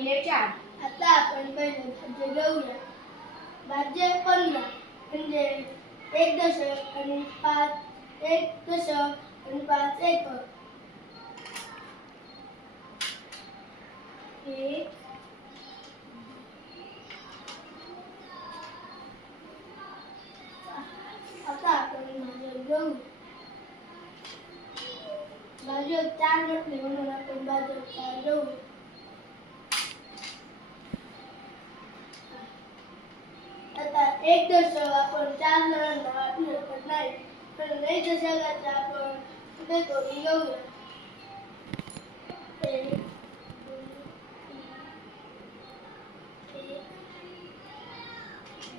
भागिले 4. आता आपण पहिले भाज्य घेऊया. भाज्य 15 म्हणजे 1 दशक आणि 5 1 दशक आणि 5 एकर. 1 आता आपण भाज्य घेऊ. भाज्य 4 म्हटले म्हणून आपण भाज्य 4 घेऊ. आता 1 दशक आपण 4 जणांना वाटू शकत नाही, पण 1 दशकाचा आपण कुठे तरी घेऊया. 1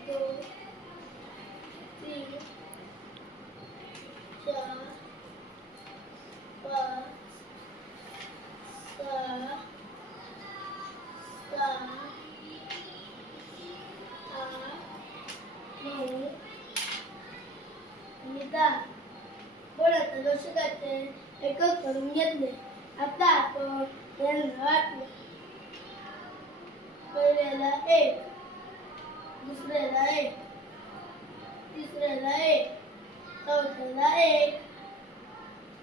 2 3 4 5 6 7 9 आणि 10. पण आता दशकाचे एकक करून घेतले. आता आपण यांना वाटू. पहिल्याला 1, दुसऱ्याला 1, तिसऱ्याला 1, चौथ्याला 1,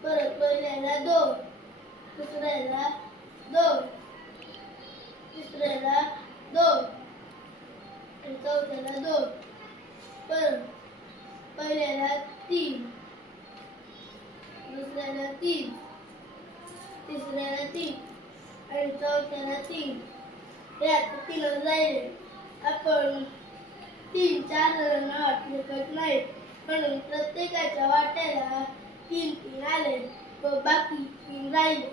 परत पहिल्याला 2, दुसऱ्याला 2, तिसऱ्याला 2 आणि चौथ्याला 2, परत पहिल्याला 3, दुसऱ्याला 3, तिसऱ्याला 3 आणि चौथ्याला 3. हे आता 3 राहिले. आपण 3 4 जणांना वाटू शकत नाही, म्हणून प्रत्येकाच्या वाट्याला 3 3 आले व बाकी 3 राहिले.